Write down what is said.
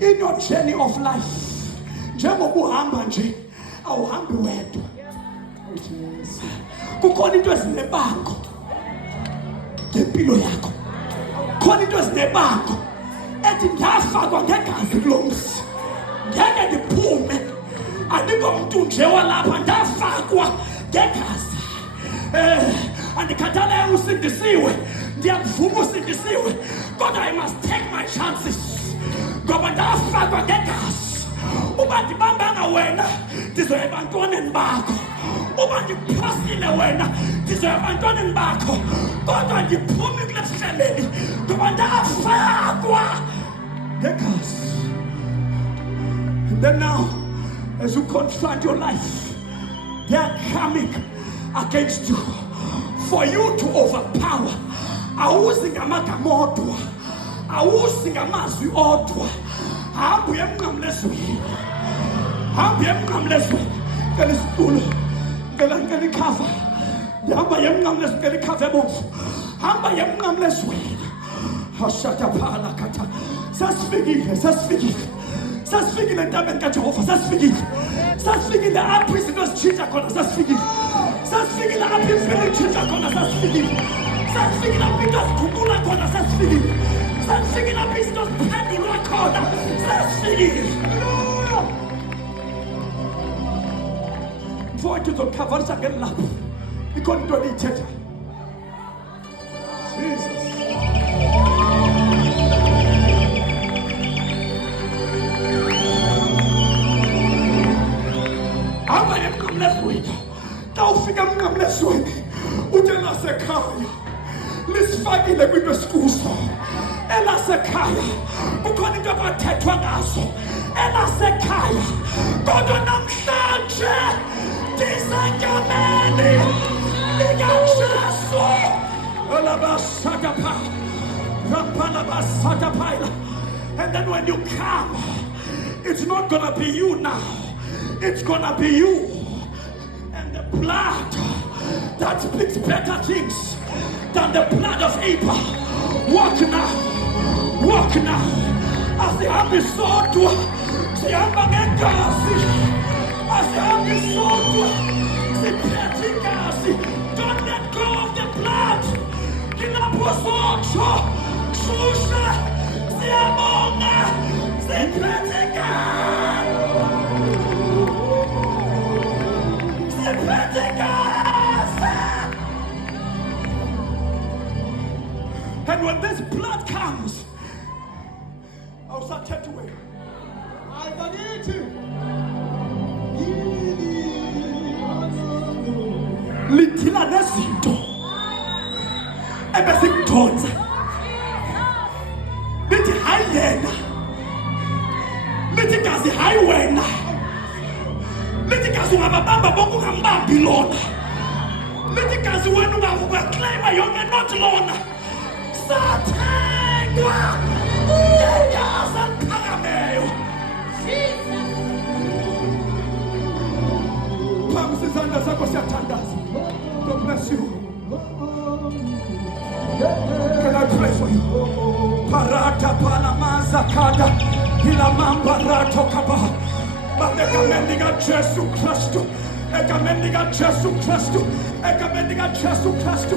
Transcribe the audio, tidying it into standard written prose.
In your journey of life, njengobuhamba nje awuhambi wedwa. Kukhona into ezinebango ngempilo yakho. Kukhona into ezinebango ethi ndafakwa ngegazi kulomzi. Ngeke ngiphume. Andikho umuntu nje walapha ndafakwa ngegazi. Andikhathalele usindisiwe. Ndiyakuvuma usindisiwe. Kodwa I must take my chances. Ngoba ndafakwa ngegazi. Uba ndibambanga wena ndizoya ebantwaneni bakho. Uba ndiphasile wena ndizoya ebantwaneni bakho. Kodwa ndiphumi kule family ngoba ndafakwa ngegazi. And then now, as you confront your life, they are coming against you for you to overpower. Awuzi ngamagama odwa, awuzi ngamazwi odwa. Hamba uyemnqamlezweni, hamba uyemnqamlezweni. Ngela isitulo, ngela ikhava. Hamba uyemnqamlezweni, ngela ikhava ebomvu. Hamba uyemnqamlezweni. Hashata phala kata. Sasifikile. Sasifikile entabeni kaJehova, sasifikile. Sasifikile apho izinto zitshintsha khona, sasifikile. Sasifikile apho impilo itshintsha khona, sasifikile. Sasifikile apho into ziguqula khona, sasifikile. Sasifikile apho izinto ziphendulwa khona, sasifikile. Mfowethu uzokhavarisa ngeli lapho. Ikhona into endiyithetha. Jesus. Hamba emnqamlezweni. Xa ufika emnqamlezweni uthi elasekhaya lisifakile kwinto esikuso. Elasekhaya kukhona into abathethwa ngazo. Elasekhaya kodwa namhlanje ndisenyameni likaJesu. Olabasatapa Rampalabasatapa. And then when you come, it's not gonna be you now. It's gonna be you and the blood that speaks better things than the blood of Abel. Walk now, walk now. As the army sword, the army as the army sword, the petty. Don't let go of the blood. Kilaposo, Shusha, the Amona, the petty. And when this blood comes, I'll start to away. I forget you. Litila nezinto ebesikudonsa lithi hayi yena, lithi gazi hayi wena, lithi gazi ungababamba bonke ungambambi lona, lithi gazi wena ungakleyima yonke not lona. Sathengwa ngegazi eliphakameyo. Phambi isandla sakho siyathandaza. God bless you. Can I pray for you? Parata palamaza kada hilamamba rato kaba. Egamendinga Jesu Kristu. Egamendinga Jesu Kristu. Egamendinga Jesu Kristu.